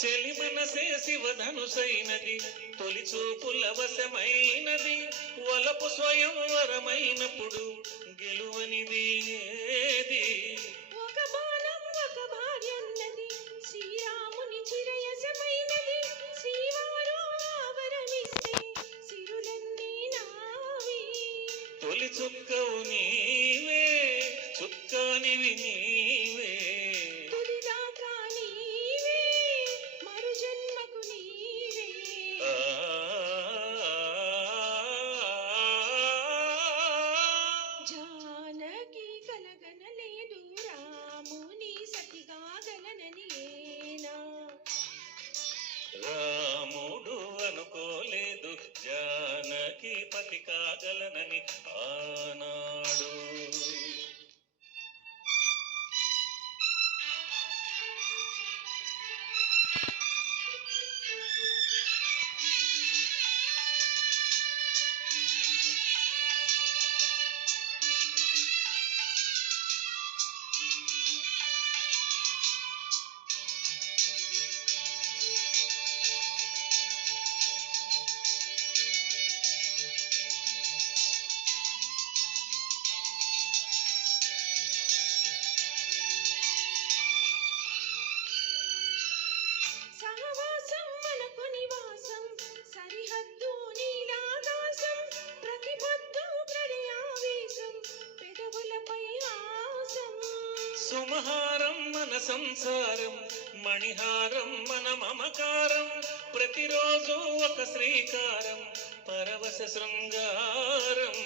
చెలి మనసే శివధనుసైనది, తొలి చూపుల వశమైనది, వలపు స్వయం వరమైనప్పుడు గెలువనిది ఏది? ఒక బాణం ఒక భార్యన్నది, శ్రీరాముని చిరయసమైనది, శ్రీవారు ఆవరణిస్తే సిరులన్నీ నావి. తొలి చుక్కవు నీవే, చుక్కానివి నీవే, తుదిదాకా నీవే, మరు జన్మకు నీవే. జానకి కలగనలేదు రాముని సతిగా గలనని ఏనా? రాముడు అనుకోలేదు జానకి పతి కాగలనని ఆనాడు. సహవాసం మనకు నివాసం, సరిహద్దు నీలాకాశం, ప్రతిబద్ధు ప్రళయావేశం, పెదవులపై హాసం. సుమహారం మన సంసారం, మణిహారం మన మమకారం, ప్రతిరోజు ఒక శ్రీకారం, పరవశ శృంగారం.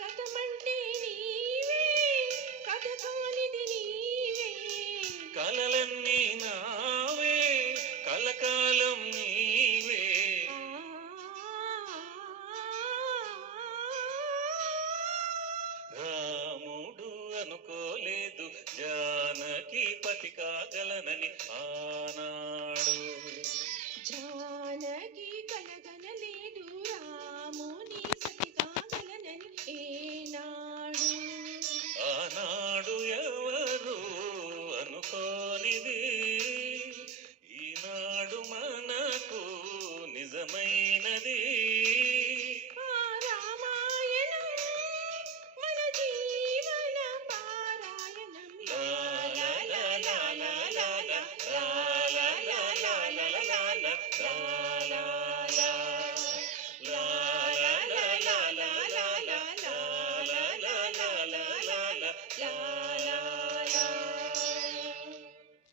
గతమంటే నీవే, కథ కానిది నీవే. కలలన్నీ నావే, కలకాలం నీవే. రాముడు అనుకోలేదు జానకి పతి కాగలనని ఆనాడు. జానకి కలగనలేదు రాముని సతిగా గలనని ఏనాడు? ఆనాడు ఎవరు అనుకోనిది, ఈనాడు మనకు నిజమై